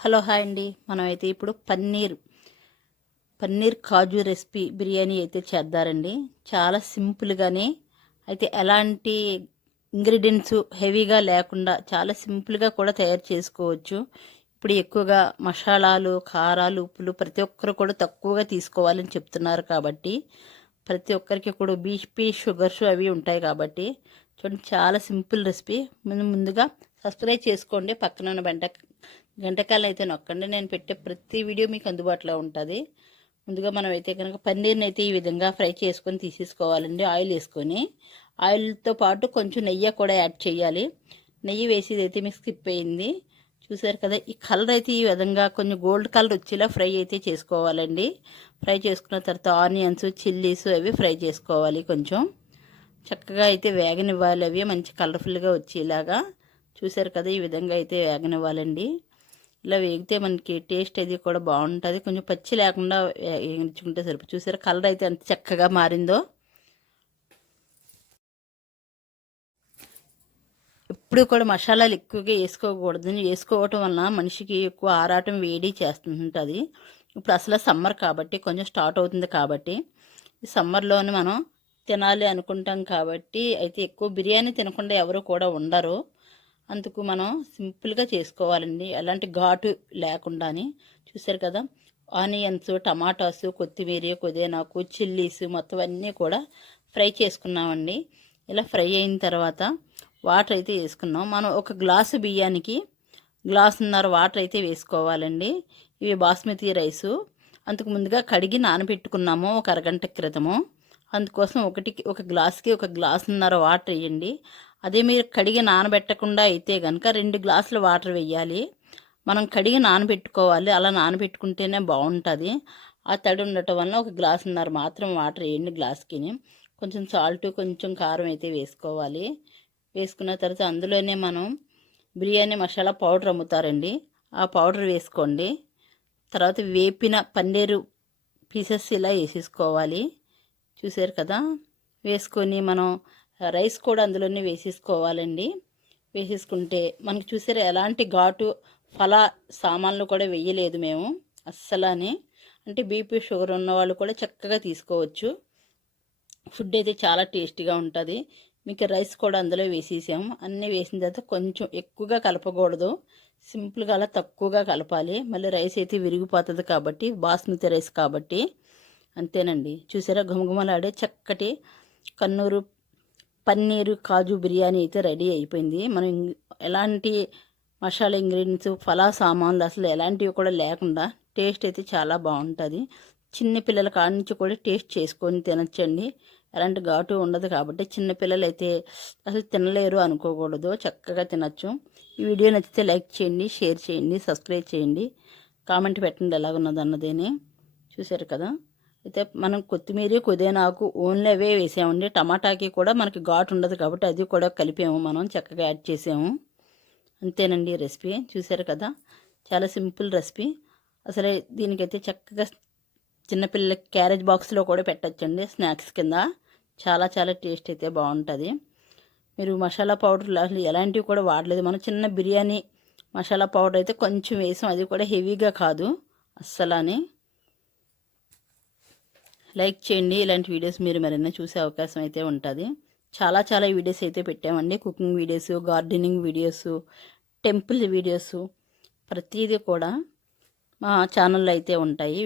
Hello hi అండి. మనమైతే ఇప్పుడు పన్నీర్ పన్నీర్ కాజు రెసిపీ బిర్యానీ అయితే చేద్దారండి. చాలా సింపుల్గానే అయితే ఎలాంటి ఇంగ్రీడియంట్స్ హెవీగా లేకుండా చాలా సింపుల్గా కూడా తయారు చేసుకోవచ్చు. ఇప్పుడు ఎక్కువగా మసాలాలు కారాలు ఉప్పులు ప్రతి ఒక్కరు కూడా తక్కువగా తీసుకోవాలని చెప్తున్నారు కాబట్టి ప్రతి ఒక్కరికి కూడా బీపీ షుగర్స్ అవి ఉంటాయి కాబట్టి చూడండి చాలా సింపుల్ రెసిపీ. ముందుగా సబ్స్క్రైబ్ చేసుకోండి. పక్కన ఉన్న వెంట గంటకాయలు అయితే నొక్కండి. నేను పెట్టే ప్రతి వీడియో మీకు అందుబాటులో ఉంటుంది. ముందుగా మనం అయితే కనుక పన్నీర్ని అయితే ఈ విధంగా ఫ్రై చేసుకొని తీసేసుకోవాలండి ఆయిల్ వేసుకొని. ఆయిల్తో పాటు కొంచెం నెయ్యి కూడా యాడ్ చేయాలి. నెయ్యి వేసేది అయితే మీకు స్కిప్ అయింది. చూసారు కదా ఈ కలర్ అయితే ఈ విధంగా కొంచెం గోల్డ్ కలర్ వచ్చేలా ఫ్రై అయితే చేసుకోవాలండి. ఫ్రై చేసుకున్న తర్వాత ఆనియన్స్ చిల్లీస్ అవి ఫ్రై చేసుకోవాలి కొంచెం. చక్కగా అయితే వేగనివ్వాలి అవి మంచి కలర్ఫుల్గా వచ్చేలాగా. చూసారు కదా ఈ విధంగా అయితే వేగనివ్వాలండి. ఇలా వేగితే మనకి టేస్ట్ అది కూడా బాగుంటుంది. కొంచెం పచ్చి లేకుండా వేయించుకుంటే సరిపో చూసారా? కలర్ అయితే ఎంత చక్కగా మారిందో. ఎప్పుడు కూడా మసాలాలు ఎక్కువగా వేసుకోకూడదు. వేసుకోవటం వలన మనిషికి ఎక్కువ ఆరాటం వేడి చేస్తుంటుంది. ఇప్పుడు అసలు సమ్మర్ కాబట్టి కొంచెం స్టార్ట్ అవుతుంది కాబట్టి ఈ సమ్మర్లోనే మనం తినాలి అనుకుంటాం కాబట్టి అయితే ఎక్కువ బిర్యానీ తినకుండా ఎవరు కూడా ఉండరు. అందుకు మనం సింపుల్గా చేసుకోవాలండి. ఎలాంటి ఘాటు లేకుండాని. చూసారు కదా? ఆనియన్స్ టమాటాస్ కొత్తిమీర పుదీనాకు చిల్లీస్ మొత్తం అన్నీ కూడా ఫ్రై చేసుకున్నామండి. ఇలా ఫ్రై అయిన తర్వాత వాటర్ అయితే వేసుకున్నాం. మనం ఒక గ్లాసు బియ్యానికి గ్లాసున్నర వాటర్ అయితే వేసుకోవాలండి. ఇవి బాస్మతి రైసు. అందుకు ముందుగా కడిగి నానబెట్టుకున్నాము ఒక అరగంట క్రితము. అందుకోసం ఒకటికి ఒక గ్లాస్కి ఒక గ్లాసున్నర వాటర్ వేయండి. అదే మీరు కడిగి నానబెట్టకుండా అయితే కనుక రెండు గ్లాసులు వాటర్ వేయాలి మనం కడిగి నానబెట్టుకోవాలి. అలా నానబెట్టుకుంటేనే బాగుంటుంది. ఆ తడి ఉండటం వల్ల ఒక గ్లాసున్నర మాత్రం వాటర్ వేయండి గ్లాస్కి కొంచెం సాల్ట్ కొంచెం కారం అయితే వేసుకోవాలి. వేసుకున్న తర్వాత అందులోనే మనం బిర్యానీ మసాలా పౌడర్ అమ్ముతారండి. ఆ పౌడర్ వేసుకోండి. తర్వాత వేపిన పన్నీరు పీసెస్ ఇలా వేసేసుకోవాలి. చూసారు కదా? వేసుకొని మనం రైస్ కూడా అందులోనే వేసేసుకోవాలండి. వేసేసుకుంటే మనకి చూసారా ఎలాంటి ఘాటు ఫల సామాన్లు కూడా వేయలేదు మేము అస్సలానే. అంటే బీపీ షుగర్ ఉన్న వాళ్ళు కూడా చక్కగా తీసుకోవచ్చు. ఫుడ్ అయితే చాలా టేస్టీగా ఉంటుంది. మీకు రైస్ కూడా అందులో వేసేసాము. అన్నీ వేసిన తర్వాత కొంచెం ఎక్కువగా కలపకూడదు. సింపుల్గా అలా తక్కువగా కలపాలి. మళ్ళీ రైస్ అయితే విరిగిపోతుంది కాబట్టి బాస్మతి రైస్ కాబట్టి. అంతేనండి. చూసారా ఘుమఘుమలాడే చక్కటి కన్నూరు పన్నీరు కాజు బిర్యానీ అయితే రెడీ అయిపోయింది. మనం ఎలాంటి మసాలా ఇంగ్రీడియంట్స్ ఫలా సామాన్లు అసలు ఎలాంటివి కూడా లేకుండా టేస్ట్ అయితే చాలా బాగుంటుంది. చిన్నపిల్లల కాడ నుంచి కూడా టేస్ట్ చేసుకొని తినచ్చండి. ఎలాంటి ఘాటు ఉండదు కాబట్టి చిన్నపిల్లలు అయితే అసలు తినలేరు అనుకోకూడదు. చక్కగా తినచ్చు. ఈ వీడియో నచ్చితే లైక్ చేయండి షేర్ చేయండి సబ్స్క్రైబ్ చేయండి. కామెంట్ పెట్టండి ఎలాగున్నది అన్నదేని చూశారు కదా? అయితే మనం కొత్తిమీర పుదీనాకు ఓన్లీ అవే వేసామండి. టమాటాకి కూడా మనకి ఘాటు ఉండదు కాబట్టి అది కూడా కలిపాము మనం చక్కగా యాడ్ చేసాము. అంతేనండి రెసిపీ. చూసారు కదా? చాలా సింపుల్ రెసిపీ. అసలే దీనికైతే చక్కగా చిన్నపిల్లల క్యారేజ్ బాక్స్లో కూడా పెట్టచ్చండి స్నాక్స్ కింద. చాలా చాలా టేస్ట్ అయితే బాగుంటుంది. మీరు మసాలా పౌడర్ అసలు ఎలాంటివి కూడా వాడలేదు. మనం చిన్న బిర్యానీ మసాలా పౌడర్ అయితే కొంచెం వేసాం. అది కూడా హెవీగా కాదు. అస్సలని. లైక్ చేయండి. ఇలాంటి వీడియోస్ మీరు మరిన్న చూసే అవకాశం అయితే ఉంటుంది. చాలా చాలా వీడియోస్ అయితే పెట్టామండి. Cooking videos gardening videos temple videos ప్రతిదీ కూడా మా ఛానల్లో అయితే ఉంటాయి.